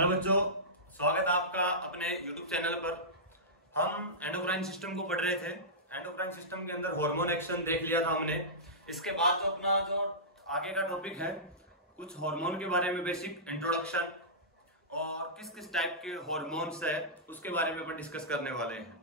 Hello बच्चों, स्वागत है आपका अपने YouTube चैनल पर। हम एंडोक्राइन सिस्टम को पढ़ रहे थे। एंडोक्राइन सिस्टम के अंदर हार्मोन एक्शन देख लिया था हमने। इसके बाद जो अपना जो आगे का टॉपिक है, कुछ हार्मोन के बारे में बेसिक इंट्रोडक्शन और किस किस टाइप के हार्मोन्स है उसके बारे में अपन डिस्कस करने वाले हैं।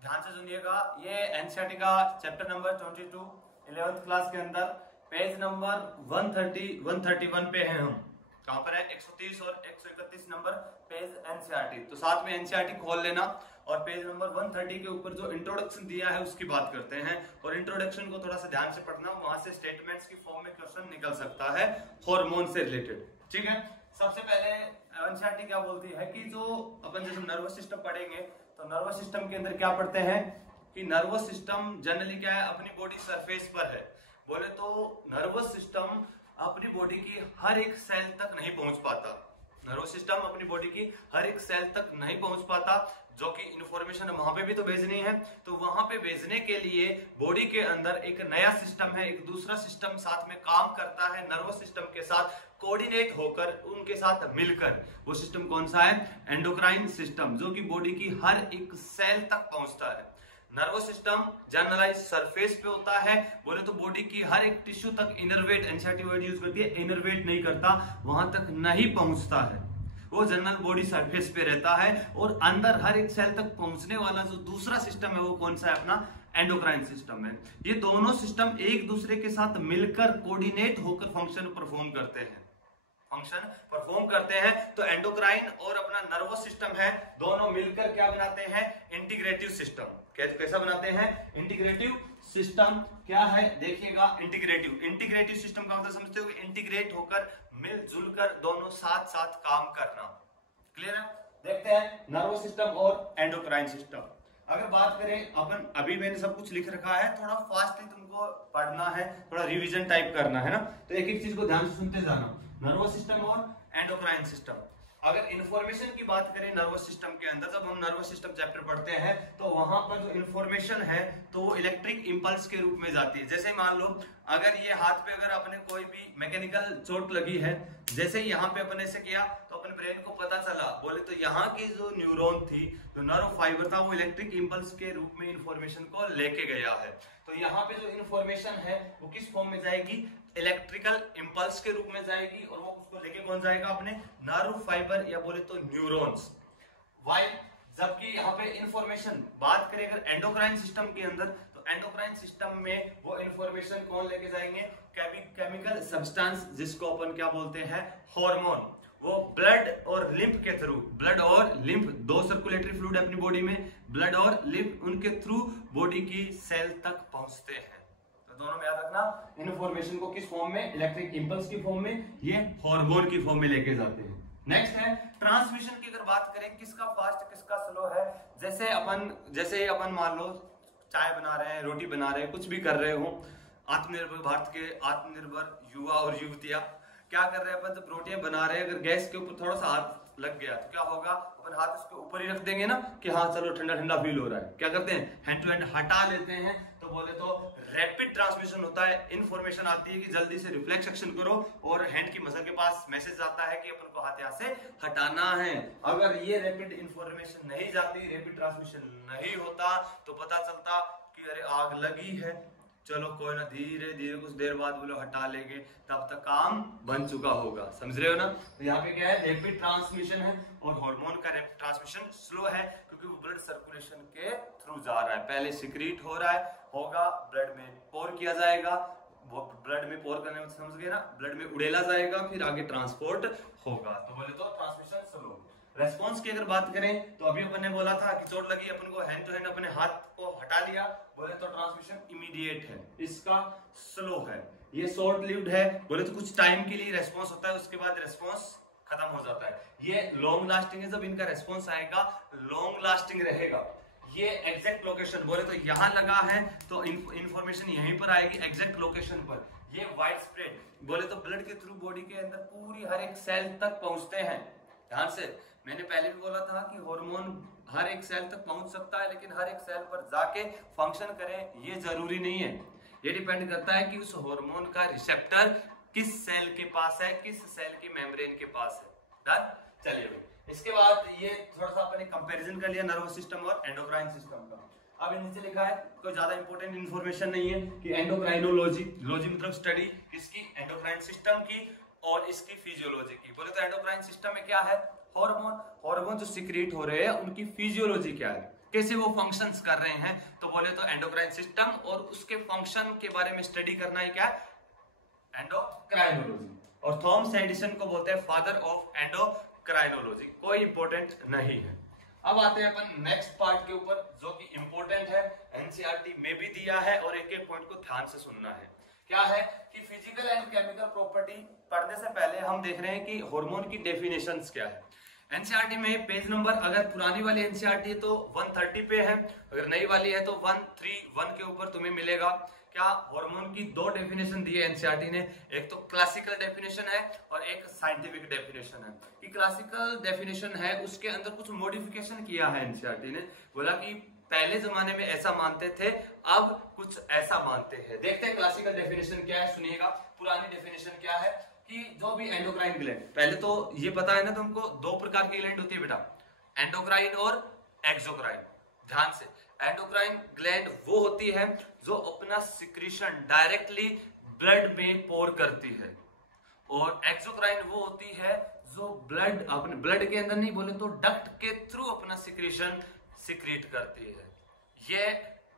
ध्यान से सुनिएगा। ये एनसीईआरटी का चैप्टर नंबर 22 11th क्लास के अंदर पेज नंबर 131 पे है। हम कहां पर है? 130 और 131 नंबर पेज एनसीईआरटी। तो साथ में एनसीईआरटी खोल लेना और पेज नंबर 130 के ऊपर जो इंट्रोडक्शन दिया है उसकी बात करते हैं। और इंट्रोडक्शन को थोड़ा सा ध्यान से पढ़ना, वहां से स्टेटमेंट्स की फॉर्म में क्वेश्चन निकल सकता है हार्मोन से रिलेटेड। ठीक है, सबसे पहले एनसीईआरटी क्या बोलती है कि जो अपन जैसे नर्वस सिस्टम पढ़ेंगे तो नर्वस सिस्टम के अंदर क्या पढ़ते हैं कि नर्वस सिस्टम जनरली क्या है, अपनी बॉडी सरफेस पर है। बोले तो नर्वस सिस्टम अपनी बॉडी की हर एक सेल तक नहीं पहुंच पाता। नर्वस सिस्टम अपनी बॉडी की हर एक सेल तक नहीं पहुंच पाता, जो कि इंफॉर्मेशन वहां पे भी तो भेजनी है। तो वहां पे भेजने के लिए बॉडी के अंदर एक नया सिस्टम है, एक दूसरा सिस्टम साथ में काम करता है नर्वस सिस्टम के साथ कोऑर्डिनेट होकर, उनके साथ मिलकर। वो सिस्टम कौन सा है? एंडोक्राइन सिस्टम, जो कि बॉडी की हर एक सेल तक पहुंचता है। नर्वस सिस्टम जनरलाइज सरफेस पे होता है। बोले तो बॉडी की हर एक टिश्यू तक इनरवेट, एनसीईआरटी वर्ड यूज करती है, इनरवेट नहीं करता, वहां तक नहीं पहुंचता है। वो जनरल बॉडी सरफेस पे रहता है और अंदर हर एक सेल तक पहुंचने वाला जो दूसरा सिस्टम है वो कौन सा है? अपना एंडोक्राइन सिस्टम है। ये दोनों सिस्टम एक दूसरे के साथ मिलकर कोऑर्डिनेट होकर फंक्शन परफॉर्म करते हैं। तो एंडोक्राइन और अपना नर्वस सिस्टम है, दोनों मिलकर क्या बनाते हैं? Integrative system. कैसा बनाते हैं? Integrative system. क्या है देखिएगा, इंटीग्रेटिव सिस्टम का मतलब समझते हो? इंटीग्रेट होकर, मिलजुल कर, दोनों साथ साथ काम करना। क्लियर है? देखते हैं नर्वस सिस्टम और एंडोक्राइन सिस्टम। अगर बात करें अपन, अभी मैंने सब कुछ लिख रखा है, थोड़ा फास्टली तुमको पढ़ना है, थोड़ा रिवीजन टाइप करना है ना। तो एक एक चीज को ध्यान से सुनते जाना। नर्वस सिस्टम और एंडोक्राइन सिस्टम। अगर इंफॉर्मेशन की बात करें नर्वस सिस्टम के अंदर, जब हम नर्वस सिस्टम चैप्टर पढ़ते हैं तो वहां पर जो इंफॉर्मेशन है तो वो इलेक्ट्रिक इंपल्स के रूप में जाती है। जैसे मान लो अगर ये हाथ पे अगर अपने कोई भी मैकेनिकल चोट लगी है, जैसे ही यहाँ पे अपन ऐसे किया तो अपन ब्रेन को पता चला, बोले तो यहाँ की जो न्यूरॉन थी, जो नर्व फाइबर था, वो इलेक्ट्रिक इंपल्स के रूप में इंफॉर्मेशन को लेके गया है। तो यहाँ पे जो इंफॉर्मेशन है वो किस फॉर्म में जाएगी? इलेक्ट्रिकल इंपल्स के रूप में जाएगी। और वो उसको लेके कौन जाएगा? अपने नर्व फाइबर या बोले तो न्यूरॉन्स। वाइल जबकि यहाँ पे इंफॉर्मेशन बात करें अगर एंडोक्राइन सिस्टम के अंदर, तो एंडोक्राइन सिस्टम में वो इंफॉर्मेशन कौन लेके जाएंगे? केमिकल सब्सटेंस, जिसको अपन क्या बोलते हैं? हार्मोन। वो ब्लड और लिम्फ के थ्रू, ब्लड और लिम्फ दो सर्कुलेटरी फ्लूइड अपनी बॉडी में, ब्लड और लिम्फ, उनके थ्रू बॉडी की सेल तक पहुंचते हैं। तो दोनों में याद रखना, इन्फॉर्मेशन को किस फॉर्म में? इलेक्ट्रिक इंपल्स की फॉर्म में, ये हार्मोन की फॉर्म में लेके जाते हैं। नेक्स्ट है ट्रांसमिशन की। अगर बात करें किसका फास्ट किसका स्लो है, जैसे अपन मान लो चाय बना रहे हैं, रोटी बना रहे हैं, कुछ भी कर रहे हो, आत्मनिर्भर भारत के आत्मनिर्भर युवा और युवतियां क्या कर रहे हैं? अपन जब रोटियां बना रहे हैं, अगर गैस के ऊपर थोड़ा सा हाथ लग गया तो क्या होगा? अपन हाथ उसके ऊपर ही रख देंगे ना कि हाँ चलो ठंडा ठंडा फील हो रहा है। क्या करते हैं? हैंड टू हैंड हटा लेते हैं। तो बोले तो रैपिड ट्रांसमिशन होता है। इंफॉर्मेशन आती है कि जल्दी से रिफ्लेक्स एक्शन करो और हैंड की मसल के पास मैसेज आता है कि अपन को हाथ यहाँ से हटाना है। अगर ये रैपिड इंफॉर्मेशन नहीं जाती, रैपिड ट्रांसमिशन नहीं होता, तो पता चलता कि अरे आग लगी है, चलो कोई ना, धीरे धीरे कुछ देर बाद बोलो हटा लेंगे, तब तक काम बन चुका होगा। समझ रहे हो ना? तो यहाँ पे क्या है? रैपिड ट्रांसमिशन है। और हार्मोन का रैपिड ट्रांसमिशन स्लो है, क्योंकि वो ब्लड सर्कुलेशन के थ्रू जा रहा है। पहले सिक्रीट हो रहा है, होगा, ब्लड में पोर किया जाएगा, वो ब्लड में पोर करने में समझ गए ना, ब्लड में उड़ेला जाएगा, फिर आगे ट्रांसपोर्ट होगा। तो बोले तो ट्रांसमिशन स्लो। रेस्पॉन्स की अगर बात करें तो अभी अपन ने बोला था कि चोट लगी, अपन को हैंड टू हैंड अपने हाथ को हटा लिया, बोले तो ट्रांसमिशन इमीडिएट है, इसका स्लो है। ये शॉर्ट लिव्ड है, बोले तो कुछ टाइम के लिए रेस्पॉन्स होता है, उसके बाद रेस्पॉन्स खत्म हो जाता है। ये लॉन्ग लास्टिंग है, जब इनका रेस्पॉन्स आएगा लॉन्ग लास्टिंग रहेगा। ये एग्जैक्ट लोकेशन, बोले तो यहाँ लगा है तो इंफॉर्मेशन यहीं पर आएगी एग्जैक्ट लोकेशन पर। ये वाइड स्प्रेड, बोले तो ब्लड के थ्रू बॉडी के अंदर पूरी हर एक सेल तक पहुंचते हैं। ध्यान से, मैंने पहले भी बोला था कि हार्मोन हर एक सेल तक पहुंच सकता है, लेकिन हर एक सेल पर जाके फंक्शन करे ये जरूरी नहीं है। ये डिपेंड करता है कि उस हार्मोन का रिसेप्टर किस सेल के पास है, किस सेल की मेम्ब्रेन के पास है। चलिए भाई, इसके बाद ये थोड़ा सा अपने कंपैरिजन कर लिया नर्वस सिस्टम और एंडोक्राइन सिस्टम का। अब नीचे लिखा है, कोई ज्यादा इंपॉर्टेंट इन्फॉर्मेशन नहीं है कि एंडोक्राइनोलॉजी, लॉजी मतलब स्टडी किसकी, एंडोक्राइन सिस्टम की और इसकी फिजियोलॉजी की। बोले तो एंडोक्राइन सिस्टम में क्या है, हार्मोन, हार्मोन जो सीक्रेट हो रहे हैं उनकी फिजियोलॉजी क्या है, कैसे वो फंक्शंस कर रहे हैं। तो बोले तो एंडोक्राइन सिस्टम और उसके फंक्शन के बारे में स्टडी करना है क्या, एंडोक्राइनोलॉजी। और थॉमस एडिसन को बोलते हैं फादर ऑफ एंडोक्राइनोलॉजी, कोई इंपॉर्टेंट नहीं है। अब आते हैं अपन नेक्स्ट पार्ट के ऊपर जो कि इंपॉर्टेंट है, एनसीईआरटी में भी दिया है और एक एक पॉइंट को ध्यान से सुनना है। क्या है कि फिजिकल एंड केमिकल प्रॉपर्टी पढ़ने से पहले हम देख रहे हैं कि हार्मोन की डेफिनेशंस क्या है। एनसीईआरटी में पेज नंबर, अगर पुरानी वाली एनसीईआरटी है तो 130 पे है, अगर नई वाली है तो 131 के ऊपर तुम्हें मिलेगा। क्या, हार्मोन की दो डेफिनेशन दी है एनसीईआरटी ने, एक तो क्लासिकल डेफिनेशन है और एक साइंटिफिक डेफिनेशन है। कि क्लासिकल डेफिनेशन है उसके अंदर कुछ मॉडिफिकेशन किया है एनसीईआरटी ने, बोला कि पहले जमाने में ऐसा मानते थे, अब कुछ ऐसा मानते हैं। देखते हैं क्लासिकल डेफिनेशन क्या है, सुनिएगा। पुरानी डेफिनेशन क्या है कि जो भी एंडोक्राइन ग्लैंड, पहले तो ये पता है ना तुमको, दो प्रकार की ग्लैंड होती है बेटा, एंडोक्राइन और एक्सोक्राइन। ध्यान से, एंडोक्राइन ग्लैंड वो होती है जो अपना सिक्रीशन डायरेक्टली ब्लड में पोर करती है, और एक्सोक्राइन वो होती है जो ब्लड, अपने ब्लड के अंदर नहीं, बोले तो डक्ट के थ्रू अपना सिक्रीशन सिक्रीट करती है। ये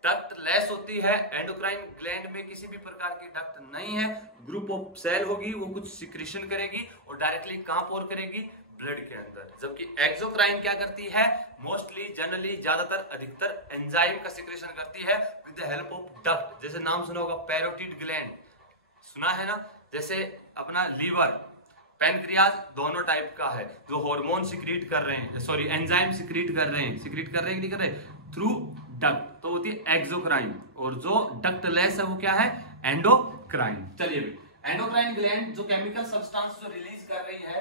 डक्ट लेस होती है, एंडोक्राइन ग्लैंड में किसी भी प्रकार की डक्ट नहीं है, ग्रुप ऑफ सेल होगी, वो कुछ सिक्रीशन करेगी और डायरेक्टली कहां पोर करेगी, ब्लड के अंदर। जबकि एक्सोक्राइन क्या करती है, मोस्टली, जनरली, ज्यादातर, अधिकतर एंजाइम का सिक्रीशन करती है with the help of duct. जैसे नाम सुना होगा पैरोटिड ग्लैंड, सुना है ना, जैसे अपना लीवर, पैनक्रियाज, दोनों टाइप का है जो हार्मोन सिक्रीट कर रहे हैं, सॉरी एंजाइम सिक्रीट कर रहे हैं, सिक्रीट कर रहे हैं कि नहीं कर रहे, थ्रू डक्ट, तो होती है एक्सोक्राइन। और जो डक्ट लेस है वो क्या है, एंडोक्राइन। चलिए, एंडोक्राइन ग्लैंड जो केमिकल सब्सटेंस जो रिलीज कर रही है,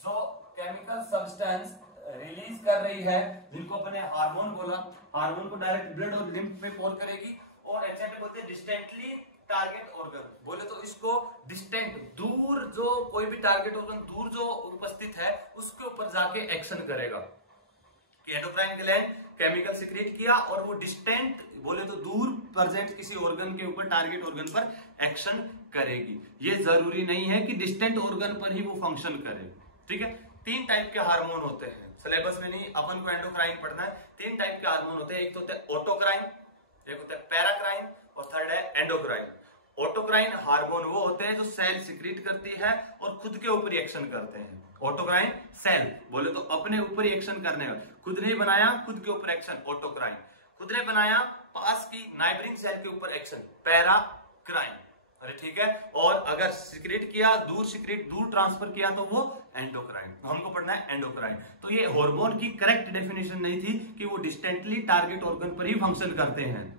जो केमिकल सब्सटेंस रिलीज कर रही है, जिनको अपने हार्मोन बोला, हार्मोन को डायरेक्ट ब्लड और लिम्फ में पोर करेगी, और एनसीईआरटी बोलते हैं डिस्टेंटली टारगेट ऑर्गन। बोले तो इसको डिस्टेंट, दूर, जो कोई भी टारगेट ऑर्गन दूर जो उपस्थित है उसके ऊपर जाके एक्शन करेगा। कि एंडोक्राइन ग्लैंड केमिकल सिक्रीट किया और वो डिस्टेंट, बोले तो दूर प्रेजेंट किसी ऑर्गन के ऊपर, टारगेट ऑर्गन पर एक्शन करेगी। ये जरूरी नहीं है कि डिस्टेंट ऑर्गन पर ही वो फंक्शन करे। ठीक है, 3 टाइप के हार्मोन होते हैं, सिलेबस में नहीं, अपन को एंडोक्राइन पढ़ना है। 3 टाइप के हार्मोन होते हैं, एक तो होता है ऑटोक्राइन, एक होता है पैराक्राइन और थर्ड है एंडोक्राइन। ऑटोक्राइन हार्मोन वो होते हैं जो सेल सिक्रीट करती है और खुद के ऊपर एक्शन करते हैं। ऑटोक्राइन सेल, बोले तो अपने ऊपर ही एक्शन करने का, खुद ने बनाया, खुद के ऊपर एक्शन, ऑटोक्राइन। खुद ने बनाया, पास की नाइबरिंग सेल के ऊपर एक्शन, पैराक्राइन। अरे ठीक है, और अगर सिक्रीट किया, दूर सिक्रीट, दूर ट्रांसफर किया तो वो एंडोक्राइन। हमको पढ़ना है एंडोक्राइन। तो ये हार्मोन की करेक्ट डेफिनेशन नहीं थी कि वो डिस्टेंटली टारगेट ऑर्गन पर ही फंक्शन करते हैं।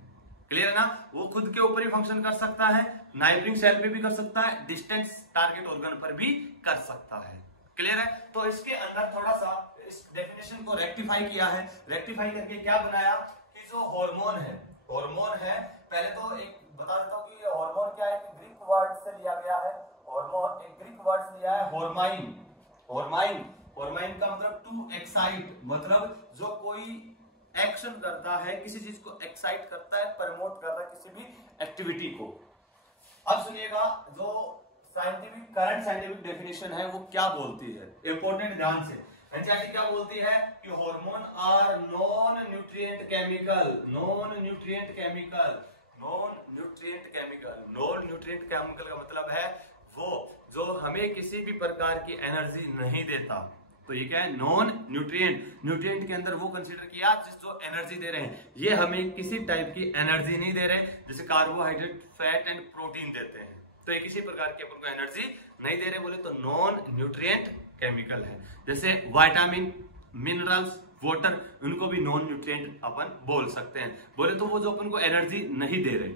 क्लियर है ना, वो खुद के ऊपर ही फंक्शन कर सकता है, नाइबरिंग सेल पे भी कर सकता है, डिस्टेंट टारगेट ऑर्गन पर भी कर सकता है। क्लियर है, तो इसके अंदर थोड़ा सा इस डेफिनेशन को रेक्टिफाई किया है। रेक्टिफाई करके क्या बनाया कि जो हार्मोन है, हार्मोन है, पहले तो एक बता देता हूं कि हार्मोन क्या है, ग्रीक वर्ड से लिया गया है। हार्मोन एक ग्रीक वर्ड से लिया है, हॉर्माइन। हॉर्माइन, हॉर्माइन का मतलब टू एक्साइट, मतलब जो कोई एक्शन करता है, किसी चीज को एक्साइट करता है, प्रमोट कर रहा है किसी भी एक्टिविटी को। अब सुनिएगा, जो साइंटिफिक, करंट साइंटिफिक डेफिनेशन है वो क्या बोलती है, इंपॉर्टेंट, ध्यान से। एनसीईआरटी क्या बोलती है कि hormone are non nutrient chemical, non nutrient chemical, non nutrient chemical. Non nutrient chemical का मतलब है वो जो हमें किसी भी प्रकार की एनर्जी नहीं देता। तो ये क्या है, नॉन न्यूट्रिएंट। न्यूट्रिएंट के अंदर वो कंसीडर किया जो एनर्जी दे रहे हैं, ये हमें किसी टाइप की एनर्जी नहीं दे रहे, जैसे कार्बोहाइड्रेट, फैट एंड प्रोटीन देते हैं, तो ये किसी प्रकार की अपन को एनर्जी नहीं दे रहे, बोले तो नॉन न्यूट्रिएंट केमिकल है। जैसे विटामिन, मिनरल्स, वाटर, उनको भी नॉन न्यूट्रिएंट अपन बोल सकते हैं, बोले तो वो जो अपन को एनर्जी नहीं दे रहे।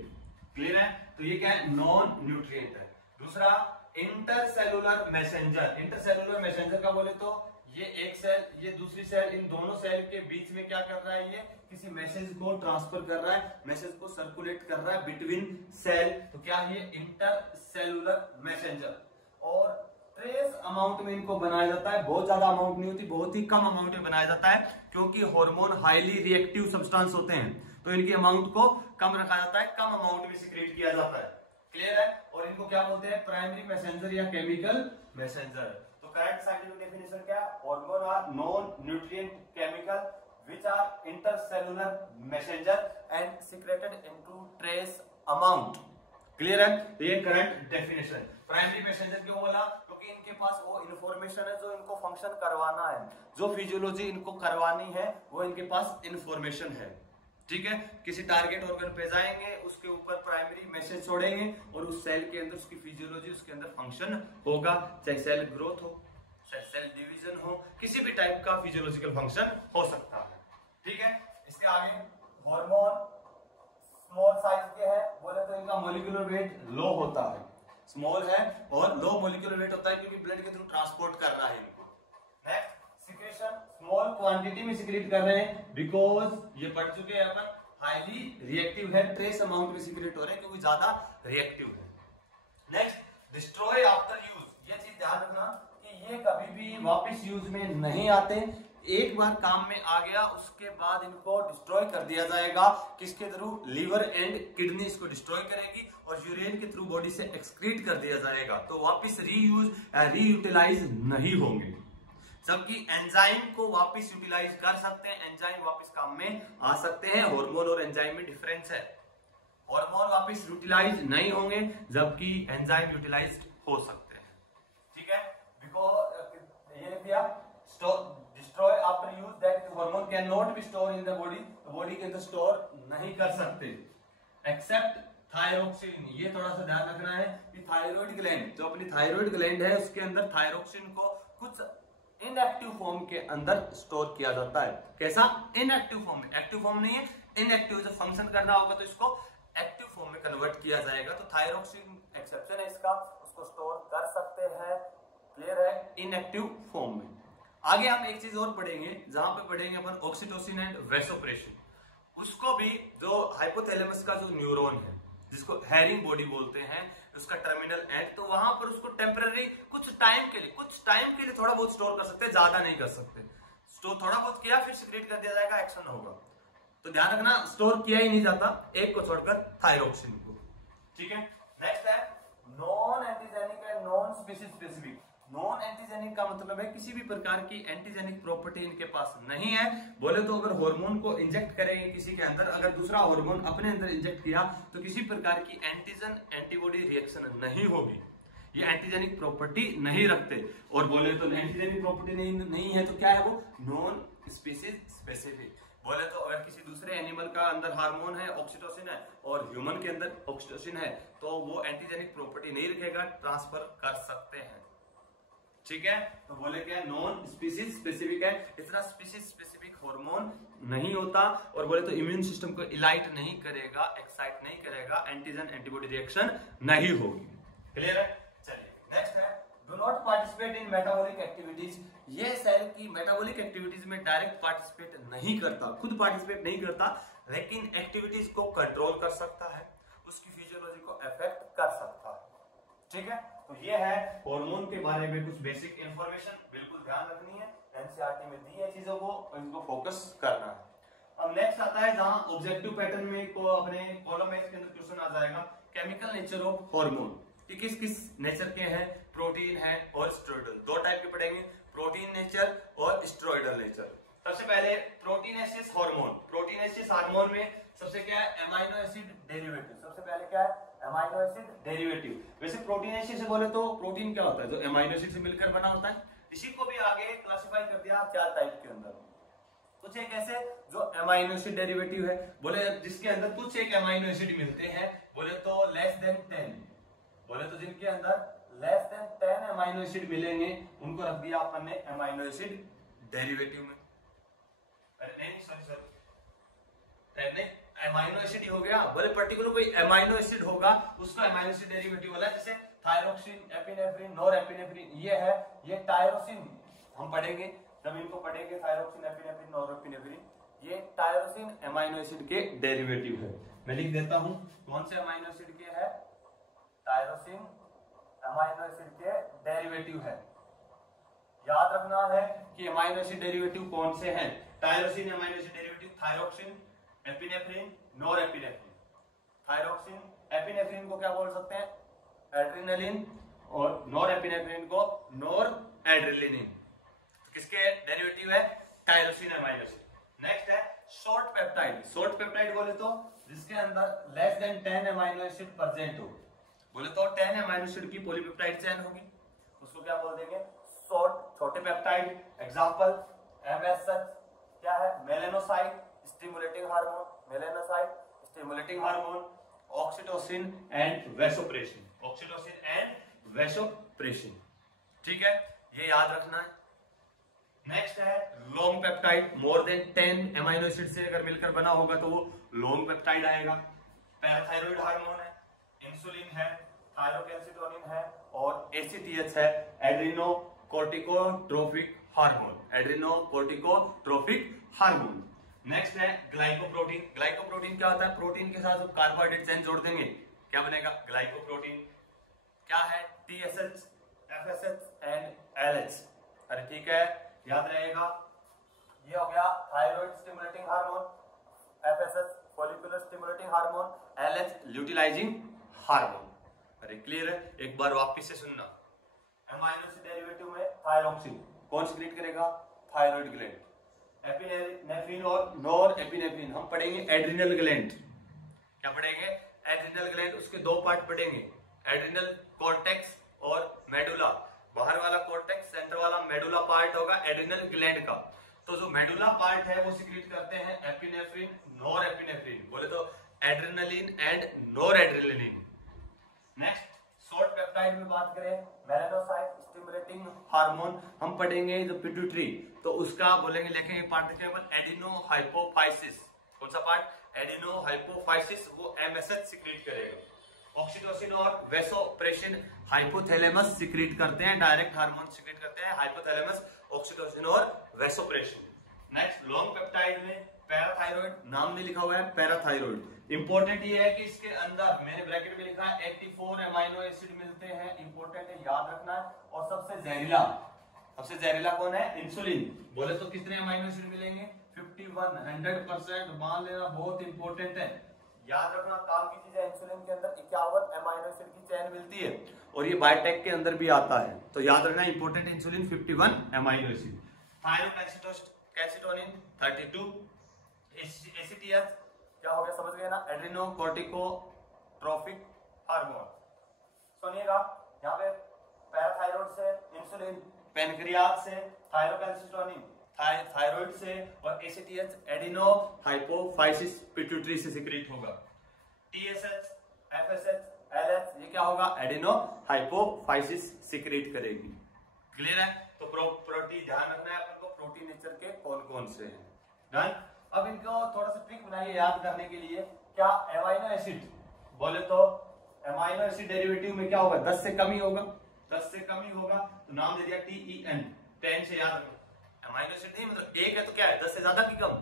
क्लियर है, तो ये क्या है, नॉन न्यूट्रिएंट है। दूसरा इंटरसेलुलर मैसेंजर। इंटरसेलुलर मैसेंजर का बोले तो ये एक सेल, ये दूसरी सेल, इन दोनों सेल के बीच में क्या कर रहा है, ये किसी मैसेज को ट्रांसफर कर रहा है, मैसेज को सर्कुलेट कर रहा है बिटवीन सेल, तो क्या है, इंटरसेलुलर मैसेंजर। और ट्रेस अमाउंट में इनको बनाया जाता है, बहुत ज्यादा अमाउंट नहीं होती, बहुत ही कम अमाउंट में बनाया जाता है, क्योंकि हार्मोन हाईली रिएक्टिव सब्सटेंस होते हैं, तो इनकी अमाउंट को कम रखा जाता है, कम अमाउंट में सिक्रेट किया जाता है। क्लियर है? और इनको क्या बोलते हैं? प्राइमरी मैसेंजर या केमिकल मैसेंजर। तो करेक्ट साइंटिफिक डेफिनेशन क्या है? Hormone are non nutrient chemical which are intercellular messenger and secreted into trace amount। Clear है? तो ये करंट डेफिनेशन। प्राइमरी मैसेंजर क्यों बोला? क्योंकि इनके पास वो इंफॉर्मेशन है जो इनको फंक्शन करवाना है, जो फिजियोलॉजी इनको करवानी है वो इनके पास इंफॉर्मेशन है। ठीक है, किसी टारगेट ऑर्गन पे जाएंगे, उसके ऊपर प्राइमरी मैसेज छोड़ेंगे और उस सेल के अंदर उसकी फिजियोलॉजी, उसके अंदर फंक्शन होगा, चाहे सेल ग्रोथ हो, चाहे सेल डिवीजन हो, किसी भी टाइप का फिजियोलॉजिकल फंक्शन हो सकता है। ठीक है, इसके आगे हार्मोन स्मॉल साइज के हैं, बोले तो इनका मॉलिक्यूलर वेट लो होता है, स्मॉल है और लो मॉलिक्यूलर वेट होता है, क्योंकि ब्लड के थ्रू ट्रांसपोर्ट कर रहा है इनको। नेक्स्ट, सिक्रेशन स्मॉल क्वांटिटी में सिक्रेट कर रहे हैं, बिकॉज ये पढ़ चुके हैं अपन, हाईली रिएक्टिव है, ट्रेस अमाउंट में सिक्रेट हो रहे हैं क्योंकि ज्यादा रिएक्टिव है। नेक्स्ट, डिस्ट्रॉय आफ्टर यूज, ये चीज ध्यान रखना कि ये कभी भी वापस यूज में नहीं आते, एक बार काम में आ गया उसके बाद इनको डिस्ट्रॉय कर दिया जाएगा, किसके थ्रू? लीवर एंड किडनी इसको डिस्ट्रॉय करेगी और यूरिन के थ्रू बॉडी से एक्सक्रीट कर दिया जाएगा, तो वापस रीयूज रीयूटिलाइज नहीं होंगे। जबकि एंजाइम को वापस यूटिलाइज कर सकते हैं, एंजाइम वापस काम में आ सकते हैं, हार्मोन और एंजाइम में डिफरेंस है, हार्मोन वापस यूटिलाइज नहीं होंगे जबकि एंजाइम यूटिलाइज हो सकते हैं। ठीक है, बिकॉज ये दिया destroy after use that hormone cannot be stored in the body, body के अंदर स्टोर नहीं कर सकते एक्सेप्ट थायरोक्सिन। ये थोड़ा सा ध्यान रखना है कि थायराइड ग्लैंड, जो अपनी थायराइड ग्लैंड है उसके अंदर थायरोक्सिन को कुछ इनएक्टिव फॉर्म के अंदर स्टोर किया जाता है। कैसा? इनएक्टिव फॉर्म में, एक्टिव फॉर्म नहीं है, इनएक्टिव। जब फंक्शन करना होगा तो इसको एक्टिव फॉर्म में कन्वर्ट किया जाएगा, तो थायरोक्सिन एक्सेप्शन है इसका, उसको स्टोर कर सकते हैं। क्लियर है? इनएक्टिव फॉर्म में। आगे हम एक चीज और पढ़ेंगे, जहां पे पढ़ेंगे अपन ऑक्सीटोसिन एंड वैसोप्रेसिन। उसको भी, जो हाइपोथैलेमस का जो न्यूरॉन है जिसको हैरिंग बॉडी बोलते हैं, उसका टर्मिनल एंड, तो वहां पर उसको टेम्पररी कुछ टाइम के लिए थोड़ा बहुत स्टोर कर सकते हैं, ज्यादा नहीं कर सकते। स्टोर थोड़ा बहुत किया फिर सिक्रेट कर दिया जाएगा, एक्शन होगा। तो ध्यान रखना, स्टोर किया ही नहीं जाता एक को छोड़कर, थायरोक्सिन को। ठीक है, नेक्स्ट है non antigenic and non species specific. Non antigenic का मतलब है किसी भी प्रकार की एंटीजेनिक प्रॉपर्टी इनके पास नहीं है। बोले तो अगर हार्मोन को इंजेक्ट करेंगे किसी के अंदर, अगर दूसरा हार्मोन अपने अंदर इंजेक्ट किया तो किसी प्रकार की एंटीजन एंटीबॉडी रिएक्शन नहीं होगी, ये एंटीजेनिक प्रॉपर्टी नहीं रखते। और बोले तो एंटीजेनिक प्रॉपर्टी नहीं है तो क्या है वो? Non species specific. बोले तो अगर किसी दूसरे एनिमल का अंदर हार्मोन है, ऑक्सीटोसिन है, और ह्यूमन के अंदर ऑक्सीटोसिन है, तो वो एंटीजेनिक प्रॉपर्टी नहीं रखेगा, ट्रांसफर कर सकते हैं। ठीक है, तो बोले क्या? नॉन स्पीशीज स्पेसिफिक है, इतना स्पीशीज स्पेसिफिक हार्मोन नहीं होता। और बोले तो इम्यून सिस्टम को इलाइट नहीं करेगा, एक्साइट नहीं करेगा, एंटीजन एंटीबॉडी रिएक्शन नहीं होगी। क्लियर है? चलिए नेक्स्ट है do not participate in metabolic activities. ये सेल की मेटाबॉलिक एक्टिविटीज में डायरेक्ट पार्टिसिपेट नहीं करता, खुद पार्टिसिपेट नहीं करता, लेकिन एक्टिविटीज को कंट्रोल कर सकता है, उसकी फिजियोलॉजी को अफेक्ट कर सकता है। ठीक है, तो ये है हार्मोन के बारे में कुछ बेसिक इंफॉर्मेशन, बिल्कुल ध्यान रखनी है, एनसीईआरटी में दी है चीजों को, इनको फोकस करना है। अब नेक्स्ट आता है जहां ऑब्जेक्टिव पैटर्न में को अपने कॉलम में इसके अंदर क्वेश्चन आ जाएगा, केमिकल नेचर ऑफ हार्मोन, कि किस किस नेचर के हैं, प्रोटीन है और स्टेरॉइडल। दो टाइप के पढ़ेंगे, प्रोटीन नेचर और स्टेरॉइडल नेचर। सबसे पहले प्रोटीनेसिस हार्मोन। प्रोटीनेसिस हार्मोन में सबसे क्या है? Amino acid derivative. सबसे पहले क्या है? Amino acid derivative. वैसे प्रोटीनेसिस से बोले तो प्रोटीन क्या होता है? जो एमाइनो एसिड से मिलकर बना होता है। इसी को भी आगे क्लासिफाई कर दिया चार टाइप के अंदर। कुछ एक ऐसे जो एमाइनो एसिड डेरिवेटिव है, बोले जिसके अंदर कुछ एक एमाइनो एसिड मिलते हैं, बोले तो लेस देन 10, बोले तो जिनके अंदर लेस देन 10 एमाइनो एसिड मिलेंगे, उनको रख दिया अपन ने एमाइनो एसिड डेरिवेटिव में। नहीं सॉरी नहीं, एमाइनो एसिड ही हो गया। बोले पर्टिकुलर कोई एमाइनो एसिड होगा, उसका एमाइनो एसिड डेरिवेटिव वाला, जैसे थायरोक्सिन, एपिनेफ्रिन, नॉरएपिनेफ्रिन, ये है, ये टायरोसिन हम पढ़ेंगे जब इनको पढ़ेंगे, थायरोक्सिन, एपिनेफ्रिन, नॉरएपिनेफ्रिन, ये टायरोसिन एमाइनो एसिड के डेरिवेटिव है। मैं लिख देता हूं कौन से एमाइनो एसिड के है, टायरोसिन अमाइनो एसिड के डेरिवेटिव है। याद रखना है कि अमाइनो एसिड डेरिवेटिव कौन से हैं। Tyrosine amino acid derivative thyroxine, epinephrine, norepinephrine. Thyroxine, epinephrine को क्या बोल सकते हैं, एड्रेनालिन, और नोरेपिनेफ्रिन को नोरएड्रेनालिन। किसके डेरिवेटिव है, टायरोसिन अमाइनो एसिड। नेक्स्ट है शॉर्ट पेप्टाइड। शॉर्ट पेप्टाइड बोले तो जिसके अंदर less than 10 amino acid present हो, बोले तो 10 अमाइनो एसिड की पॉलीपेप्टाइड चेन होगी, उसको क्या बोल देंगे, शॉर्ट, छोटे पेप्टाइड। एग्जांपल एमएसएच क्या है, melanocyte stimulating hormone, melanocyte stimulating hormone, oxytocin and vasopressin, oxytocin and vasopressin. ठीक है, ये याद रखना है। नेक्स्ट है long peptide, more than 10 amino acid से अगर मिलकर बना होगा तो वो लॉन्ग पेप्टाइड आएगा। पैराथायरॉइड हार्मोन है, इंसुलिन है, थायरोकैल्सिटोनिन है और एसीटीएच है, एड्रेनोकोर्टिकोट्रोफिक हार्मोन, एड्रेनोकोर्टिकोट्रोफिक हार्मोन। नेक्स्ट है ग्लाइकोप्रोटीन। ग्लाइकोप्रोटीन क्या होता है, प्रोटीन के साथ कार्बोहाइड्रेट चेन जोड़ देंगे, क्या बनेगा, ग्लाइकोप्रोटीन। क्या है, टीएसएच, एफएसएच एंड एलएच। अरे ठीक है, याद रहेगा। ये हो गया thyroid stimulating hormone, FSH follicular stimulating hormone, LH luteinizing hormone. अरे क्लियर है, एक बार वापस से सुनना। अमाइनो एसिड डेरिवेटिव में थायरोक्सिन कौन सीक्रेट करेगा, थायराइड ग्लैंड। एपिनेफ्रिन और नोरएपिनेफ्रिन हम पढ़ेंगे एड्रिनल ग्लैंड। क्या पढ़ेंगे, एड्रिनल ग्लैंड। उसके दो पार्ट पढ़ेंगे, एड्रिनल कॉर्टेक्स और मेडुला। बाहर वाला कॉर्टेक्स, सेंटर वाला मेडुला पार्ट होगा एड्रिनल ग्लैंड का। तो जो मेडुला पार्ट है वो सीक्रेट करते हैं एपिनेफ्रिन, नोरएपिनेफ्रिन, बोले तो adrenaline and noradrenaline. Next short peptide में बात करें, मेलानोसाइट स्टिमुलेटिंग हार्मोन हम पढ़ेंगे जो पिट्यूटरी, तो उसका बोलेंगे, लिखेंगे पार्ट केवल एडिनोहाइपोफाइसिस। कौन सा पार्ट, एडिनोहाइपोफाइसिस, वो एमएसएच सीक्रेट करेगा। ऑक्सीटोसिन और वैसोप्रेसिन हाइपोथैलेमस सीक्रेट करते हैं, डायरेक्ट हार्मोन सीक्रेट करते हैं हाइपोथैलेमस, ऑक्सीटोसिन और वैसोप्रेसिन। नेक्स्ट लॉन्ग पेप्टाइड में पैराथायरॉइड, नाम में लिखा हुआ है पैराथायरॉइड। इंपॉर्टेंट ये है कि इसके अंदर मैंने ब्रैकेट में लिखा है 84 अमाइनो एसिड मिलते हैं, इंपॉर्टेंट है, याद रखना है। और सबसे जहरीला कौन है, इंसुलिन। बोले तो कितने अमाइनो एसिड मिलेंगे, 51, 100% मान लेना, बहुत इंपॉर्टेंट है, याद रखना। काम की चीज है, इंसुलिन के अंदर 51 अमाइनो एसिड की चेन मिलती है और ये बायोटेक के अंदर भी आता है, तो याद रखना important, insulin 51 amino acid. Thyrocalcitonin 32, ACTH क्या हो गया, समझ गए ना, एड्रेनोकोर्टिकोट्रोफिक हार्मोन। सुनिएगा, यहाँ पे पैराथायरॉइड से इंसुलिन, पैनक्रियाज से थायरोकैल्सिटोनिन, थायराइड से, और एसीटीएच एडिनोहाइपोफाइसिस पिट्यूटरी से सीक्रेट होगा। टीएसएच, एफएसएच, एलएच ये क्या होगा, एडिनोहाइपोफाइसिस सीक्रेट करेगी। क्लियर है, तो प्रोटीन ध्यान रखना है अपन को, प्रोटीन नेचर के कौन कौन से हैं। डन। अब इनको थोड़ा सा ट्रिक बनाइए याद करने के लिए। क्या अमाइनो एसिड, बोले तो अमाइनो एसिड डेरिवेटिव में क्या होगा, 10 से कम ही होगा, 10 से कम ही होगा, तो नाम दे दिया TEN, 10 से याद रखना। अमाइनो एसिड नहीं मतलब एक है तो क्या है, 10 से ज्यादा की कम,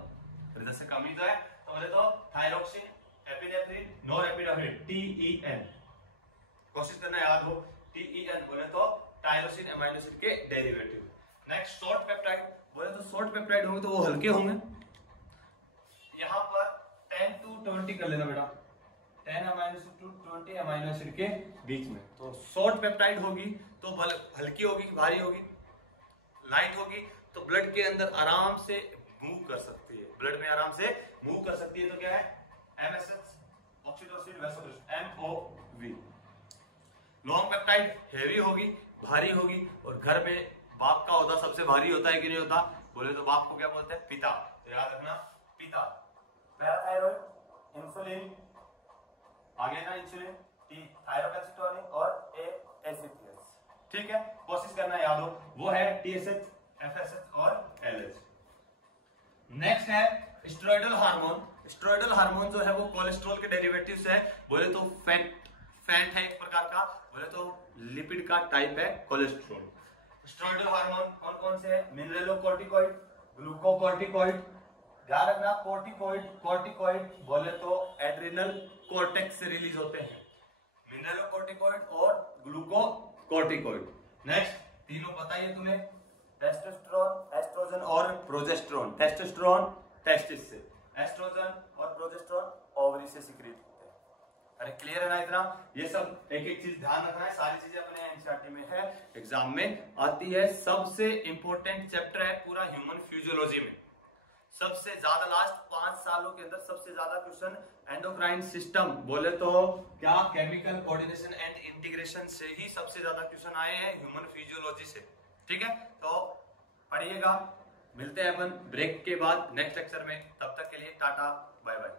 10 से कम ही तो है, तो बोले तो थायरोक्सिन, एपिनेफ्रिन, नोरएपिनेफ्रिन, TEN। कोशिश करना याद हो, TEN बोले तो टायरोसिन अमाइनो एसिड के डेरिवेटिव। नेक्स्ट शॉर्ट पेप्टाइड, बोले तो शॉर्ट पेप्टाइड होंगे तो वो हल्के होंगे। यहाँ पर 10 to 20 कर लेना बेटा, 10 amino acid to 20 amino acid के बीच में, तो शॉर्ट पेप्टाइड होगी तो हल्की होगी, भारी होगी, लाइट होगी, तो ब्लड के अंदर आराम से मूव कर सकती है, ब्लड में आराम से मूव कर सकती है, तो क्या है, MSH, oxytocin, vasopressin, MOV। Long peptide heavy होगी, भारी होगी, और घर में बाप का होता सबसे भारी होता है कि नहीं होता, बोले तो बाप को क्या बोलते हैं, पिता, तो याद रखना पिता। पैराथायरॉइड, इंसुलिन, आगे ना इंसुलिन, थायरोकैल्सिटोनिन और एसीटीएच। ठीक है, कोशिश करना याद हो, वो है टीएसएच, एफएसएच और एलएच। नेक्स्ट है स्टेरॉइडल हार्मोन। स्टेरॉइडल हार्मोन जो है वो कोलेस्ट्रॉल के डेरिवेटिव से है, बोले तो फैट है एक प्रकार का, बोले तो लिपिड का टाइप है कोलेस्ट्रॉल। स्टेरॉइडल हार्मोन कौन कौन से है, मिनरलोकोर्टिकॉइड, ग्लूकोकोर्टिकॉइड, ध्यान रखना, कोर्टिकॉइड बोले तो एड्रिनल कॉर्टेक्स से रिलीज होते हैं, मिनरलोकोर्टिकॉइड और ग्लूकोकोर्टिकॉइड कॉर्टिकॉइड। नेक्स्ट तीनों पता ही है तुम्हें, टेस्टोस्टेरोन, एस्ट्रोजन और प्रोजेस्टेरोन। टेस्टोस्टेरोन टेस्टिस से, एस्ट्रोजन और प्रोजेस्टेरोन ओवरी से सीक्रेट होते हैं। अरे क्लियर है ना इतना? ये सब एक एक चीज ध्यान रखना है, सारी चीजें अपने एनसीईआरटी में है, एग्जाम में आती है। सबसे इंपॉर्टेंट चैप्टर है पूरा ह्यूमन फिजियोलॉजी में, सबसे ज्यादा लास्ट 5 सालों के अंदर सबसे ज्यादा क्वेश्चन एंडोक्राइन सिस्टम बोले तो क्या, केमिकल कोऑर्डिनेशन एंड इंटीग्रेशन से ही सबसे ज्यादा क्वेश्चन आए हैं ह्यूमन फिजियोलॉजी से। ठीक है, तो पढ़िएगा। मिलते हैं अपन ब्रेक के बाद नेक्स्ट लेक्चर में, तब तक के लिए टाटा बाय बाय।